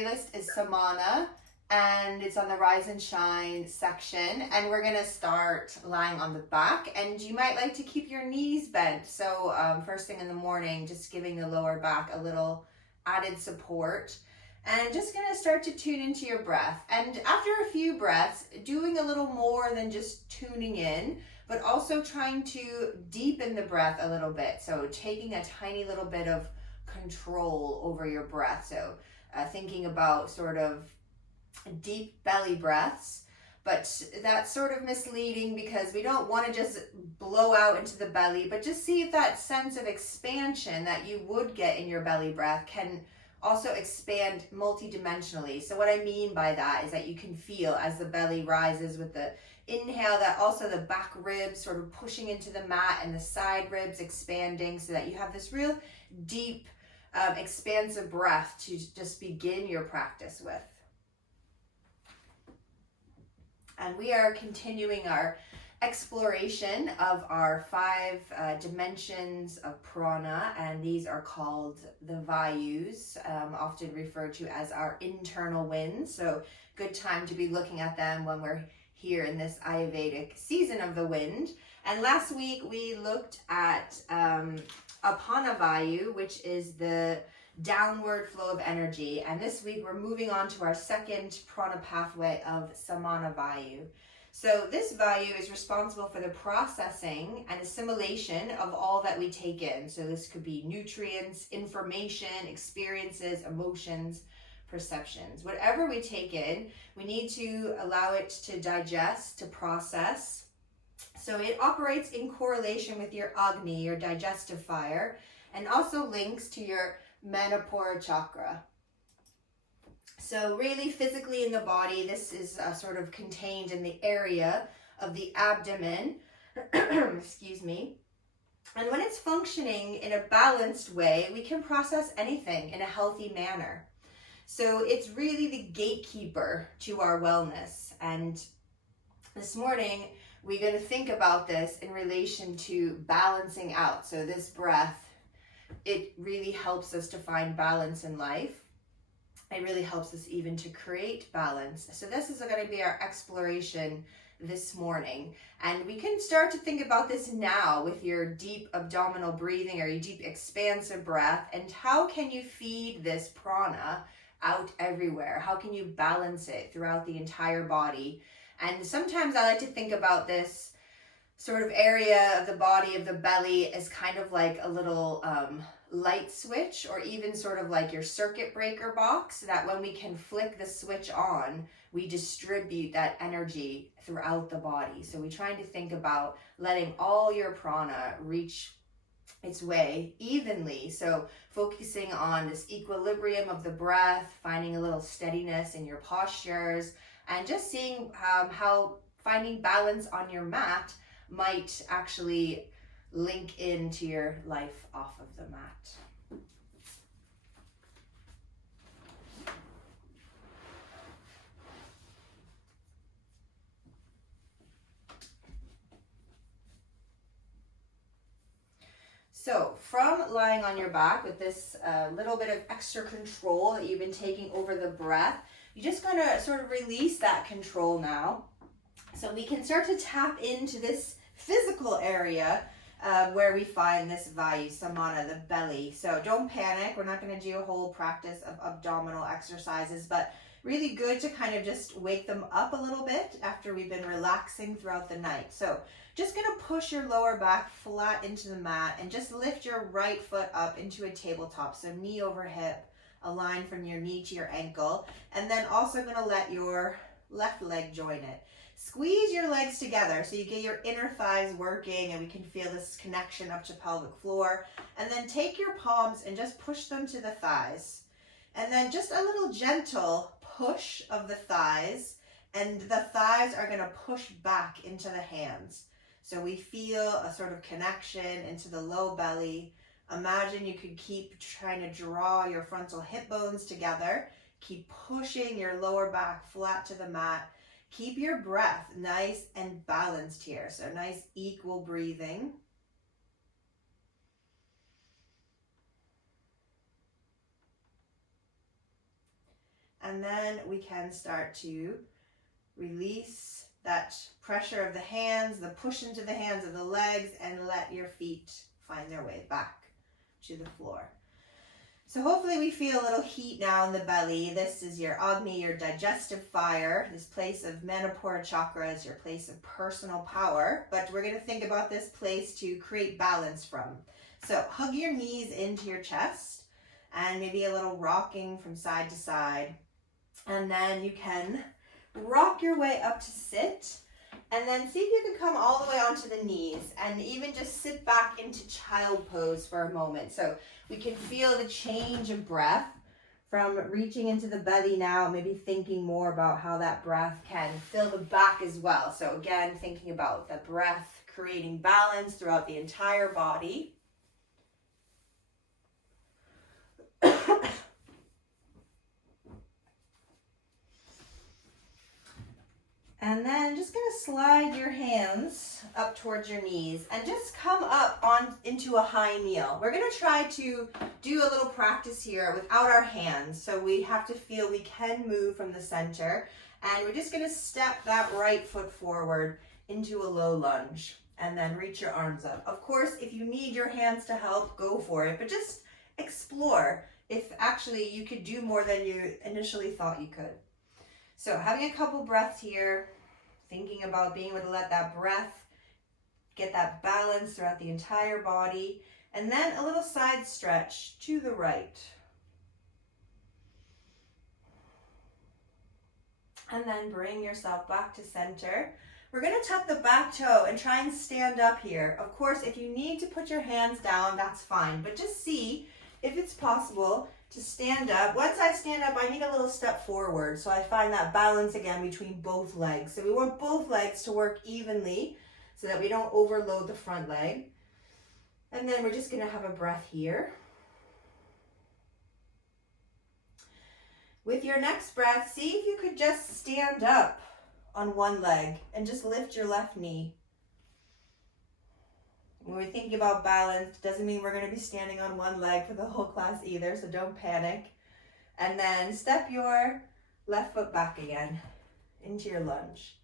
Playlist is Samana, and it's on the Rise and Shine section, and we're gonna start lying on the back, and you might like to keep your knees bent. So first thing in the morning, just giving the lower back a little added support, and just gonna start to tune into your breath. And after a few breaths, doing a little more than just tuning in, but also trying to deepen the breath a little bit. So taking a tiny little bit of control over your breath. So thinking about sort of deep belly breaths, but that's sort of misleading because we don't want to just blow out into the belly, but just see if that sense of expansion that you would get in your belly breath can also expand multidimensionally. So what I mean by that is that you can feel as the belly rises with the inhale, that also the back ribs sort of pushing into the mat and the side ribs expanding, so that you have this real deep expansive breath to just begin your practice with. And we are continuing our exploration of our 5 dimensions of prana, and these are called the Vayus, often referred to as our internal winds. So good time to be looking at them when we're here in this Ayurvedic season of the wind. And last week we looked at Prana Vayu, which is the downward flow of energy. And this week we're moving on to our second prana pathway of Samana Vayu. So this Vayu is responsible for the processing and assimilation of all that we take in. So this could be nutrients, information, experiences, emotions, perceptions. Whatever we take in, we need to allow it to digest, to process. So it operates in correlation with your Agni, your digestive fire, and also links to your Manipura chakra. So really physically in the body, this is sort of contained in the area of the abdomen, excuse me. And when it's functioning in a balanced way, we can process anything in a healthy manner. So it's really the gatekeeper to our wellness. And this morning, we're going to think about this in relation to balancing out. So this breath, it really helps us to find balance in life. It really helps us even to create balance. So this is going to be our exploration this morning. And we can start to think about this now with your deep abdominal breathing or your deep expansive breath. And how can you feed this prana out everywhere? How can you balance it throughout the entire body? And sometimes I like to think about this sort of area of the body, of the belly, as kind of like a little light switch, or even sort of like your circuit breaker box, that when we can flick the switch on, we distribute that energy throughout the body. So we're trying to think about letting all your prana reach its way evenly. So focusing on this equilibrium of the breath, finding a little steadiness in your postures, and just seeing how finding balance on your mat might actually link into your life off of the mat. So from lying on your back with this little bit of extra control that you've been taking over the breath, you're just going to sort of release that control now. So we can start to tap into this physical area where we find this Vayu, Samana, the belly. So don't panic. We're not going to do a whole practice of abdominal exercises, but really good to kind of just wake them up a little bit after we've been relaxing throughout the night. So just going to push your lower back flat into the mat and just lift your right foot up into a tabletop. So knee over hip, a line from your knee to your ankle, and then also going to let your left leg join it. Squeeze your legs together so you get your inner thighs working, and we can feel this connection up to pelvic floor. And then take your palms and just push them to the thighs. And then just a little gentle push of the thighs, and the thighs are going to push back into the hands. So we feel a sort of connection into the low belly. Imagine you could keep trying to draw your frontal hip bones together. Keep pushing your lower back flat to the mat. Keep your breath nice and balanced here. So nice equal breathing. and then we can start to release that pressure of the hands, the push into the hands of the legs, and let your feet find their way back to the floor. So hopefully we feel a little heat now in the belly. This is your Agni, your digestive fire. This place of Manipura chakra is your place of personal power. But we're going to think about this place to create balance from. So hug your knees into your chest and maybe a little rocking from side to side. And then you can rock your way up to sit. And then see if you can come all the way onto the knees and even just sit back into child pose for a moment. So we can feel the change of breath from reaching into the belly now, maybe thinking more about how that breath can fill the back as well. So again, thinking about the breath creating balance throughout the entire body. And then just going to slide your hands up towards your knees and just come up into a high kneel. We're going to try to do a little practice here without our hands. So we have to feel we can move from the center. And we're just going to step that right foot forward into a low lunge and then reach your arms up. Of course, if you need your hands to help, go for it. But just explore if actually you could do more than you initially thought you could. So having a couple breaths here, thinking about being able to let that breath get that balance throughout the entire body, and then a little side stretch to the right. And then bring yourself back to center. We're going to tuck the back toe and try and stand up here. Of course, if you need to put your hands down, that's fine, but just see if it's possible to stand up. Once I stand up, I need a little step forward. So I find that balance again between both legs. So we want both legs to work evenly so that we don't overload the front leg. And then we're just going to have a breath here. With your next breath, see if you could just stand up on one leg and just lift your left knee. When we're thinking about balance, doesn't mean we're going to be standing on one leg for the whole class either, so don't panic. And then step your left foot back again into your lunge.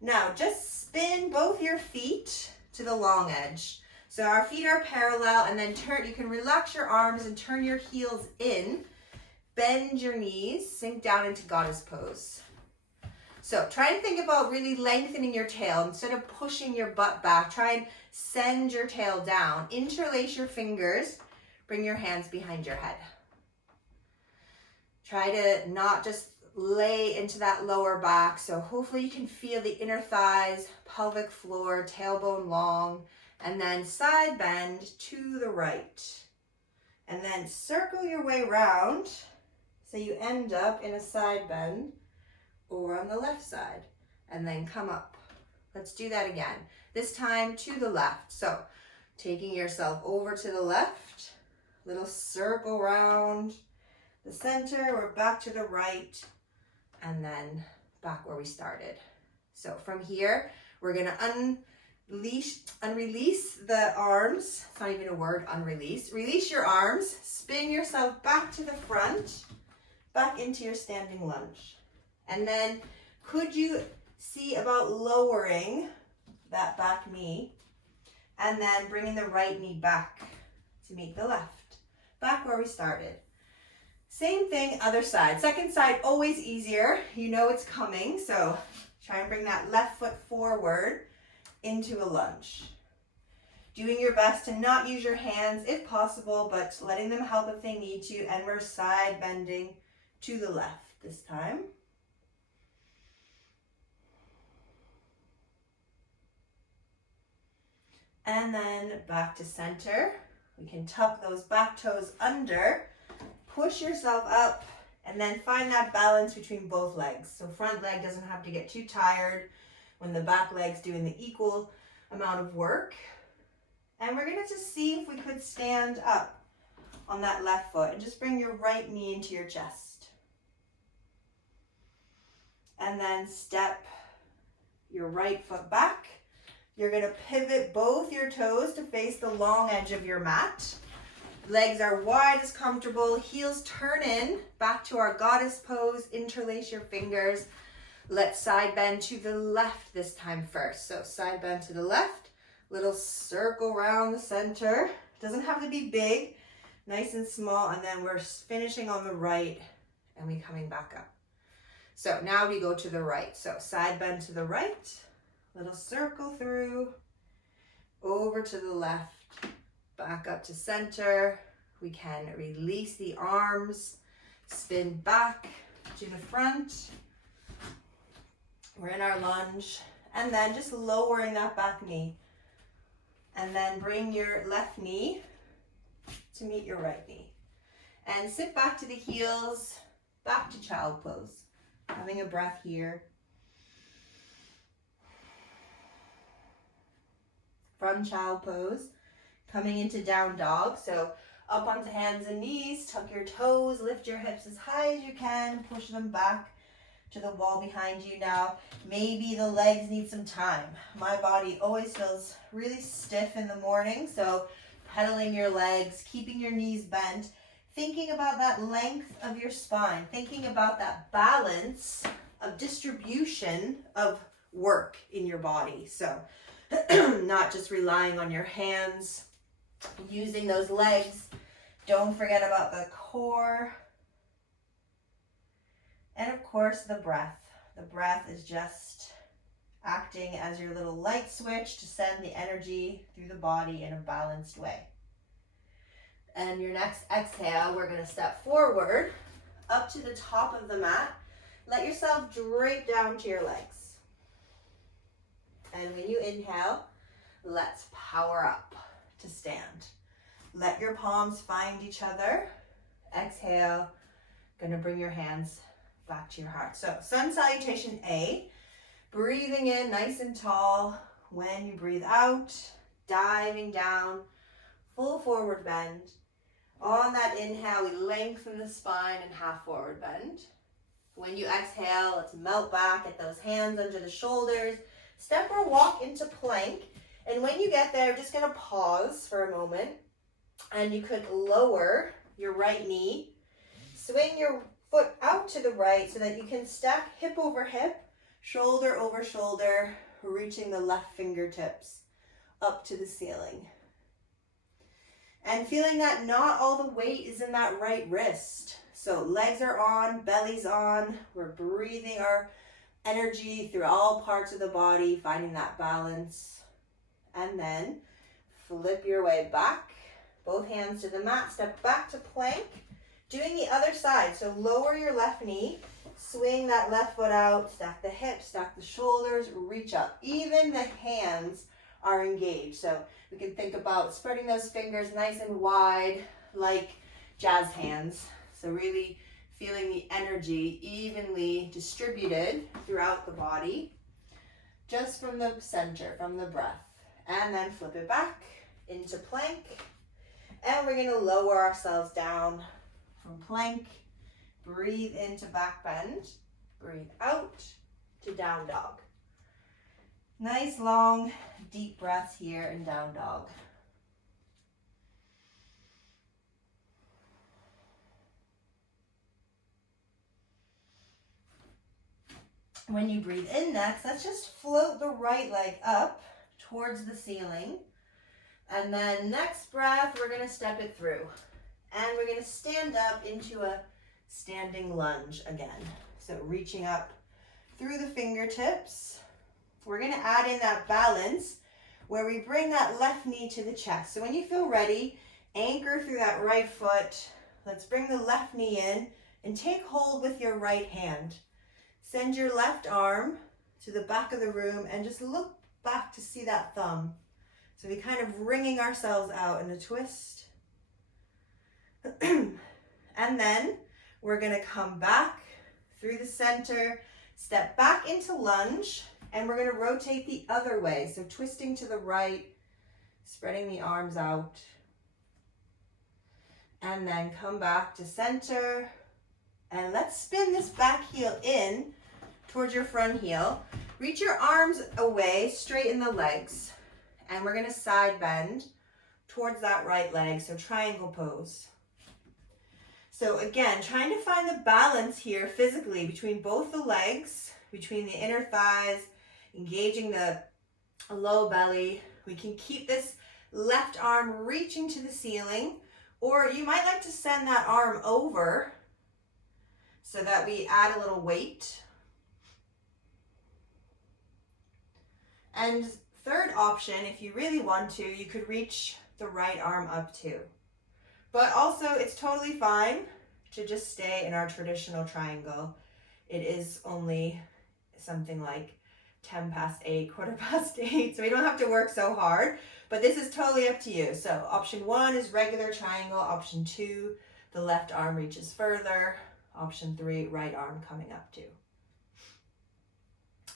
Now, just spin both your feet to the long edge. So our feet are parallel, and then you can relax your arms and turn your heels in. Bend your knees, sink down into goddess pose. So try and think about really lengthening your tail. Instead of pushing your butt back, try and send your tail down. Interlace your fingers. Bring your hands behind your head. Try to not just lay into that lower back. So hopefully you can feel the inner thighs, pelvic floor, tailbone long, and then side bend to the right. And then circle your way around so you end up in a side bend or on the left side, and then come up. Let's do that again. This time to the left. So taking yourself over to the left, little circle around the center, we're back to the right, and then back where we started. So from here, we're gonna unrelease the arms. It's not even a word, unrelease. Release your arms, spin yourself back to the front, back into your standing lunge. And then could you see about lowering that back knee and then bringing the right knee back to meet the left, back where we started. Same thing, other side. Second side, always easier. You know it's coming, so try and bring that left foot forward into a lunge. Doing your best to not use your hands if possible, but letting them help if they need to, and we're side bending to the left this time. And then back to center. We can tuck those back toes under, push yourself up, and then find that balance between both legs. So front leg doesn't have to get too tired when the back leg's doing the equal amount of work. And we're gonna just see if we could stand up on that left foot and just bring your right knee into your chest. And then step your right foot back. You're going to pivot both your toes to face the long edge of your mat. Legs are wide as comfortable. Heels turn in. Back to our goddess pose. Interlace your fingers. Let's side bend to the left this time first. So side bend to the left. Little circle around the center. Doesn't have to be big. Nice and small. And then we're finishing on the right. And we coming back up. So now we go to the right. So side bend to the right. Little circle through. Over to the left. Back up to center. We can release the arms, spin back to the front. We're in our lunge, and then just lowering that back knee. And then bring your left knee to meet your right knee. And sit back to the heels, back to child pose. Having a breath here. From child pose. Coming into down dog, so up onto hands and knees, tuck your toes, lift your hips as high as you can, push them back to the wall behind you. Now, maybe the legs need some time. My body always feels really stiff in the morning, so pedaling your legs, keeping your knees bent, thinking about that length of your spine, thinking about that balance of distribution of work in your body. So, not just relying on your hands, using those legs. Don't forget about the core. And of course, the breath. The breath is just acting as your little light switch to send the energy through the body in a balanced way. And your next exhale, we're going to step forward up to the top of the mat. Let yourself drape down to your legs. And when you inhale, let's power up to stand. Let your palms find each other. Exhale. Going to bring your hands back to your heart. So sun salutation A. Breathing in nice and tall. When you breathe out, diving down, full forward bend. On that inhale, we lengthen the spine and half forward bend. When you exhale, let's melt back, get those hands under the shoulders. Step or walk into plank. And when you get there, just going to pause for a moment. And you could lower your right knee. Swing your foot out to the right so that you can stack hip over hip, shoulder over shoulder, reaching the left fingertips up to the ceiling. And feeling that not all the weight is in that right wrist. So legs are on, belly's on. We're breathing our energy through all parts of the body, finding that balance. And then flip your way back, both hands to the mat, step back to plank, doing the other side. So lower your left knee, swing that left foot out, stack the hips, stack the shoulders, reach up. Even the hands are engaged. So we can think about spreading those fingers nice and wide like jazz hands. So really feeling the energy evenly distributed throughout the body, just from the center, from the breath. And then flip it back into plank. And we're going to lower ourselves down from plank. Breathe into back bend. Breathe out to down dog. Nice, long, deep breaths here in down dog. When you breathe in next, let's just float the right leg up towards the ceiling. And then next breath, we're going to step it through. And we're going to stand up into a standing lunge again. So reaching up through the fingertips. We're going to add in that balance where we bring that left knee to the chest. So when you feel ready, anchor through that right foot. Let's bring the left knee in and take hold with your right hand. Send your left arm to the back of the room and just look back to see that thumb. So we kind of wringing ourselves out in a twist. And then we're going to come back through the center, step back into lunge, and we're going to rotate the other way. So twisting to the right, spreading the arms out. And then come back to center. And let's spin this back heel in towards your front heel. Reach your arms away, straighten the legs. And we're going to side bend towards that right leg. So triangle pose. So again, trying to find the balance here physically between both the legs, between the inner thighs, engaging the low belly. We can keep this left arm reaching to the ceiling, or you might like to send that arm over so that we add a little weight. And third option, if you really want to, you could reach the right arm up too. But also, it's totally fine to just stay in our traditional triangle. It is only something like 10 past 8, quarter past 8, so we don't have to work so hard, but this is totally up to you. So option 1 is regular triangle. Option 2, the left arm reaches further. Option 3, right arm coming up too.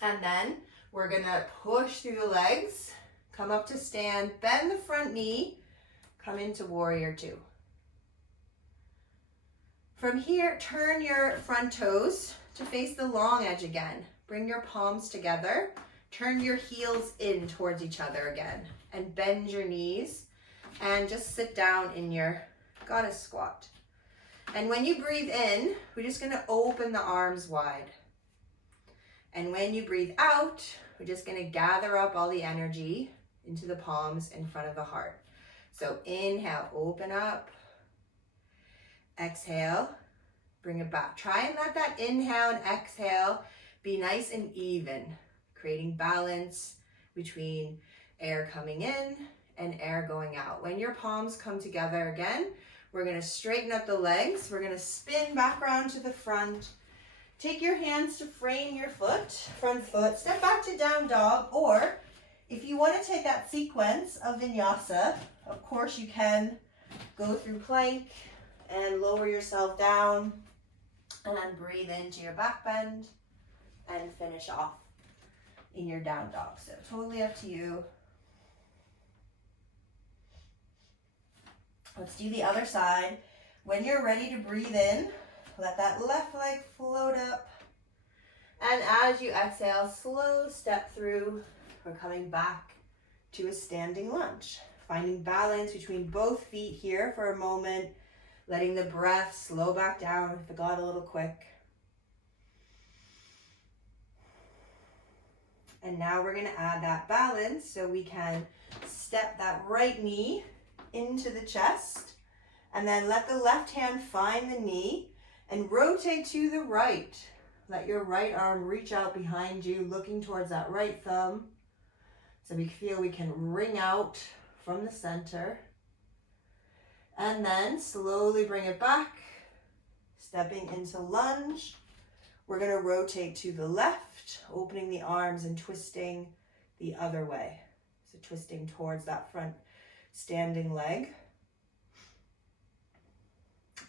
And then we're gonna push through the legs, come up to stand, bend the front knee, come into warrior 2. From here, turn your front toes to face the long edge again. Bring your palms together, turn your heels in towards each other again, and bend your knees, and just sit down in your goddess squat. And when you breathe in, we're just gonna open the arms wide. And when you breathe out, we're just gonna gather up all the energy into the palms in front of the heart. So inhale, open up. Exhale, bring it back. Try and let that inhale and exhale be nice and even, creating balance between air coming in and air going out. When your palms come together again, we're gonna straighten up the legs. We're gonna spin back around to the front. Take your hands to frame your foot, front foot. Step back to down dog, or if you wanna take that sequence of vinyasa, of course you can go through plank and lower yourself down, and then breathe into your back bend and finish off in your down dog. So totally up to you. Let's do the other side. When you're ready to breathe in, let that left leg float up. And as you exhale, slow step through. We're coming back to a standing lunge. Finding balance between both feet here for a moment. Letting the breath slow back down if it got a little quick. And now we're gonna add that balance so we can step that right knee into the chest, and then let the left hand find the knee and rotate to the right. Let your right arm reach out behind you, looking towards that right thumb. So we feel we can ring out from the center. And then slowly bring it back, stepping into lunge. We're gonna rotate to the left, opening the arms and twisting the other way. So twisting towards that front standing leg.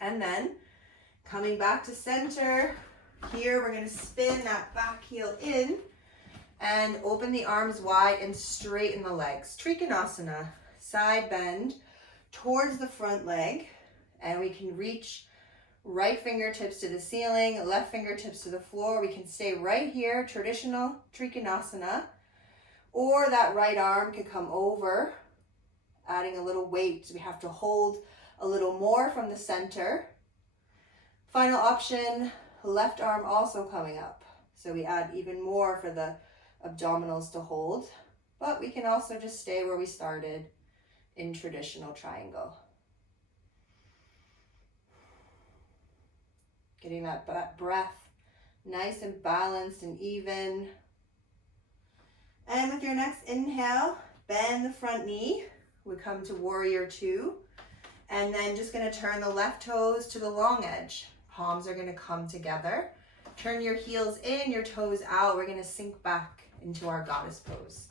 And then coming back to center. Here we're gonna spin that back heel in and open the arms wide and straighten the legs. Trikonasana, side bend towards the front leg, and we can reach right fingertips to the ceiling, left fingertips to the floor. We can stay right here, traditional Trikonasana, or that right arm can come over, adding a little weight. We have to hold a little more from the center. Final option, left arm also coming up. So we add even more for the abdominals to hold, but we can also just stay where we started in traditional triangle. Getting that breath nice and balanced and even. And with your next inhale, bend the front knee. We come to warrior 2. And then just gonna turn the left toes to the long edge. Palms are gonna come together. Turn your heels in, your toes out. We're gonna sink back into our goddess pose.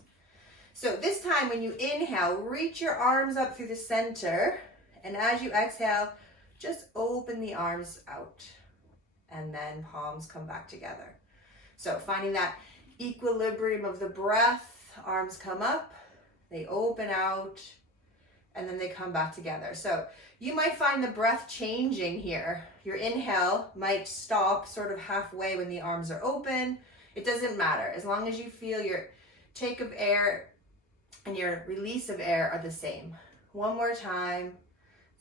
So this time when you inhale, reach your arms up through the center. And as you exhale, just open the arms out. And then palms come back together. So finding that equilibrium of the breath, arms come up, they open out, and then they come back together. So you might find the breath changing here. Your inhale might stop sort of halfway when the arms are open. It doesn't matter. As long as you feel your take of air and your release of air are the same. One more time.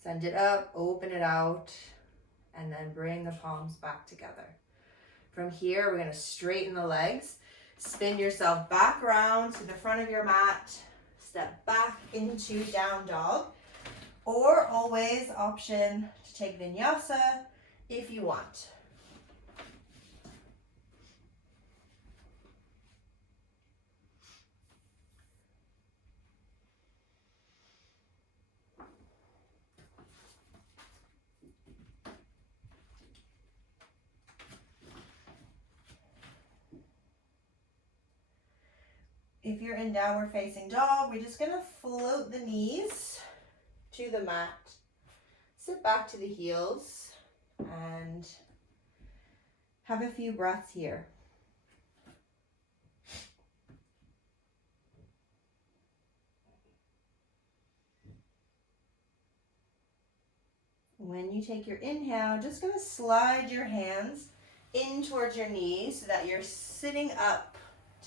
Send it up, open it out, and then bring the palms back together. From here, we're going to straighten the legs. Spin yourself back around to the front of your mat. Step back into down dog. Or always option to take vinyasa if you want. If you're in downward facing dog, we're just going to float the knees to the mat. Sit back to the heels and have a few breaths here. When you take your inhale, just going to slide your hands in towards your knees so that you're sitting up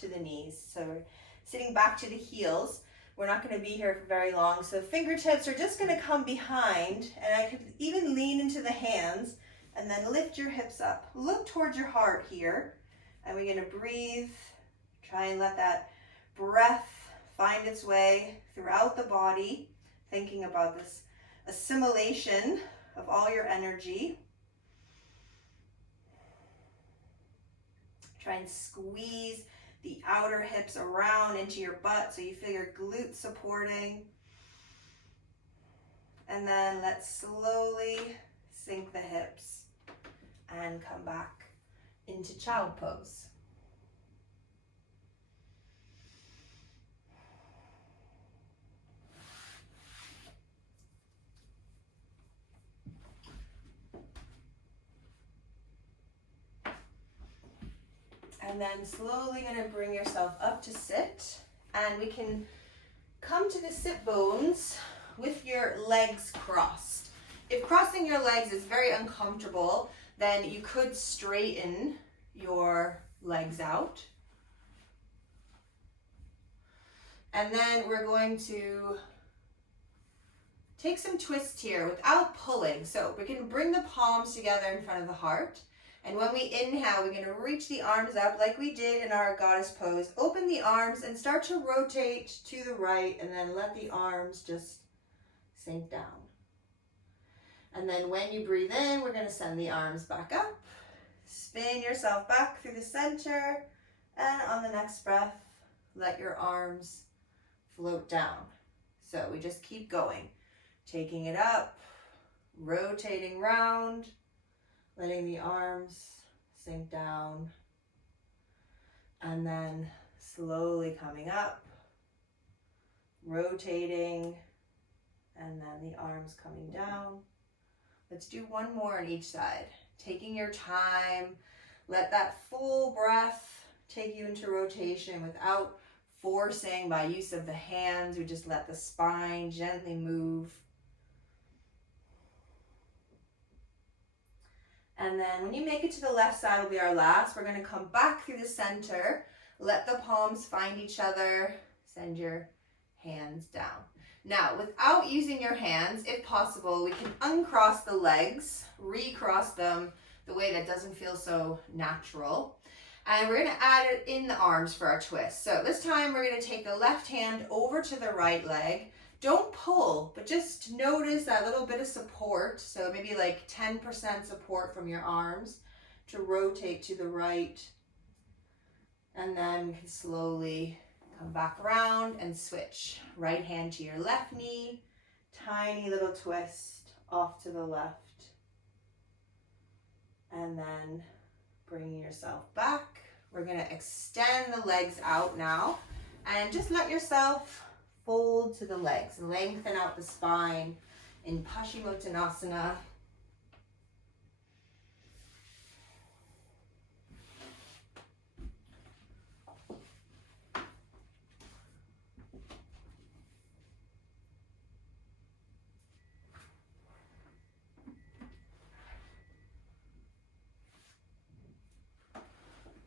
to the knees. So we're sitting back to the heels. We're not going to be here for very long. So fingertips are just going to come behind, and I could even lean into the hands and then lift your hips up. Look towards your heart here. And we're going to breathe. Try and let that breath find its way throughout the body, thinking about this assimilation of all your energy. Try and squeeze the outer hips around into your butt so you feel your glutes supporting. And then let's slowly sink the hips and come back into child pose. And then slowly going to bring yourself up to sit. And we can come to the sit bones with your legs crossed. If crossing your legs is very uncomfortable, then you could straighten your legs out. And then we're going to take some twists here without pulling. So we can bring the palms together in front of the heart. And when we inhale, we're going to reach the arms up like we did in our goddess pose. Open the arms and start to rotate to the right, and then let the arms just sink down. And then when you breathe in, we're going to send the arms back up. Spin yourself back through the center. And on the next breath, let your arms float down. So we just keep going. Taking it up, rotating round. Letting the arms sink down, and then slowly coming up, rotating, and then the arms coming down. Let's do one more on each side. Taking your time, let that full breath take you into rotation without forcing by use of the hands. We just let the spine gently move. And then when you make it to the left side will be our last. We're going to come back through the center. Let the palms find each other. Send your hands down. Now, without using your hands, if possible, we can uncross the legs, recross them the way that doesn't feel so natural. And we're going to add it in the arms for our twist. So this time we're going to take the left hand over to the right leg. Don't pull, but just notice that little bit of support. So maybe like 10% support from your arms to rotate to the right. And then we can slowly come back around and switch. Right hand to your left knee. Tiny little twist off to the left. And then bringing yourself back. We're going to extend the legs out now. And just let yourself fold to the legs, lengthen out the spine in Paschimottanasana.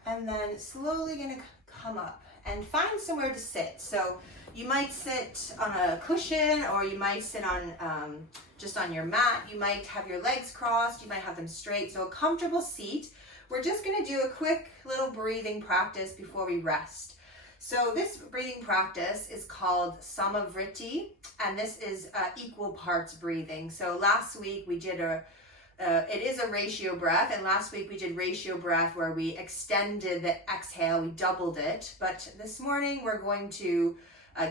And then slowly going to come up and find somewhere to sit. So You might sit on a cushion, or you might sit on just on your mat. You might have your legs crossed, you might have them straight. So a comfortable seat. We're just gonna do a quick little breathing practice before we rest. So this breathing practice is called Samavriti, and this is equal parts breathing. So last week we did it is a ratio breath, and last week we did ratio breath where we extended the exhale, we doubled it. But this morning we're going to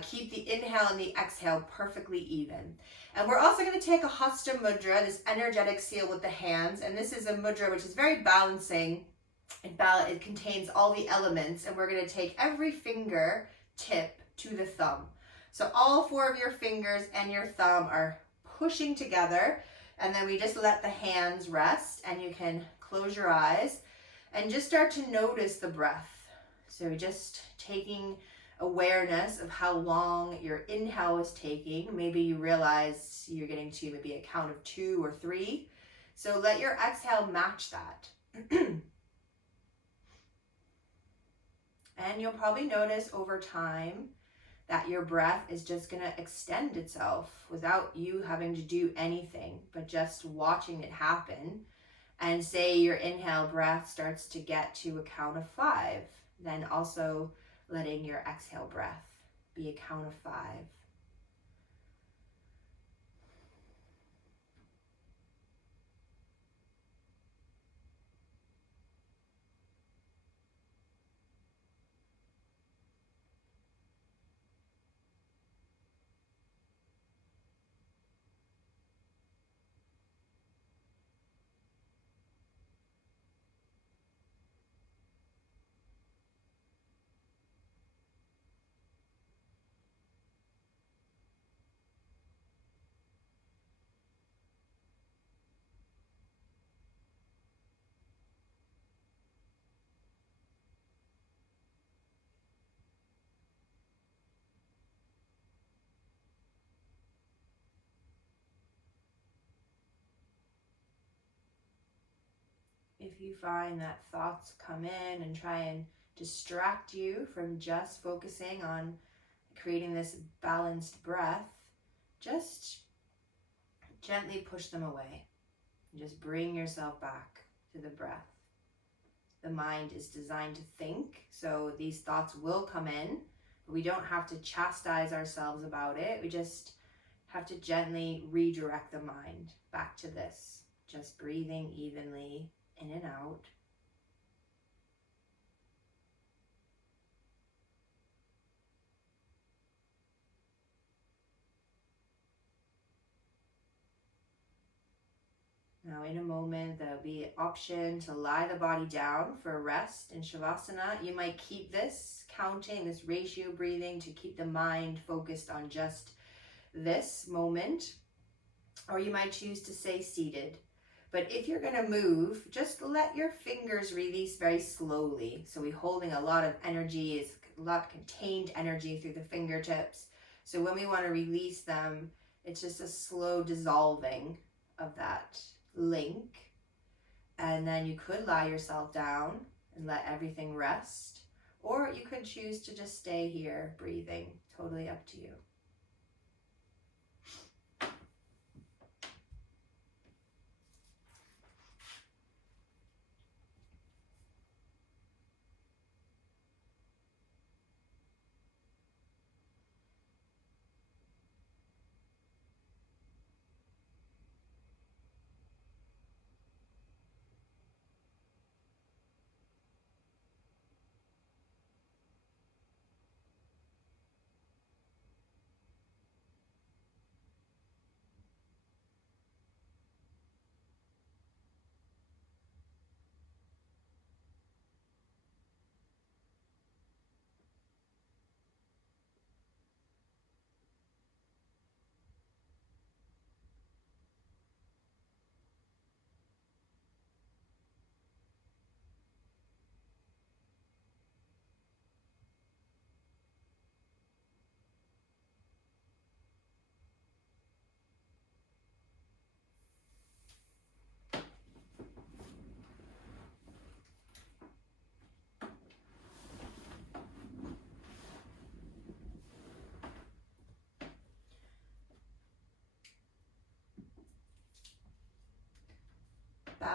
keep the inhale and the exhale perfectly even. And we're also going to take a Hasta Mudra, this energetic seal with the hands, and this is a mudra which is very balancing. It contains all the elements, and we're going to take every finger tip to the thumb. So all 4 of your fingers and your thumb are pushing together, and then we just let the hands rest, and you can close your eyes and just start to notice the breath. So just taking awareness of how long your inhale is taking. Maybe you realize you're getting to maybe a count of 2 or 3. So let your exhale match that. And you'll probably notice over time that your breath is just going to extend itself without you having to do anything, but just watching it happen. And say your inhale breath starts to get to a count of 5, then also letting your exhale breath be a count of 5. If you find that thoughts come in and try and distract you from just focusing on creating this balanced breath, just gently push them away. Just bring yourself back to the breath. The mind is designed to think, so these thoughts will come in, but we don't have to chastise ourselves about it. We just have to gently redirect the mind back to this, just breathing evenly in and out. Now in a moment, there'll be an option to lie the body down for a rest in Savasana. You might keep this counting, this ratio breathing to keep the mind focused on just this moment, or you might choose to stay seated. But if you're going to move, just let your fingers release very slowly. So we're holding a lot of energy, it's a lot of contained energy through the fingertips. So when we want to release them, it's just a slow dissolving of that link. And then you could lie yourself down and let everything rest, or you could choose to just stay here breathing. Totally up to you.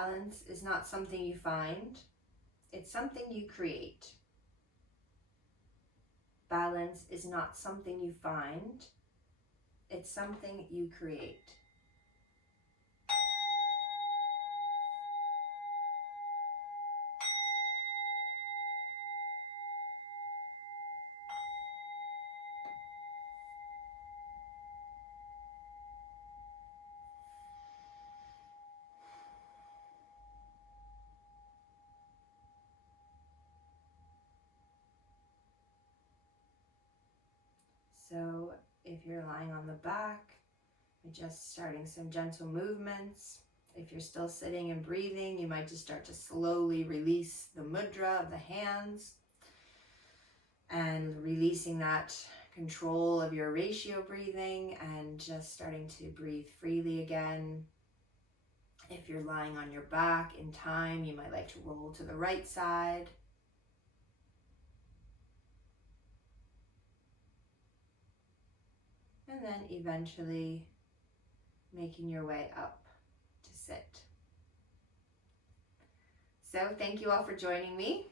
Balance is not something you find, it's something you create. Balance is not something you find, it's something you create. So if you're lying on the back, you're just starting some gentle movements. If you're still sitting and breathing, you might just start to slowly release the mudra of the hands and releasing that control of your ratio breathing and just starting to breathe freely again. If you're lying on your back in time, you might like to roll to the right side. And then eventually making your way up to sit. So thank you all for joining me.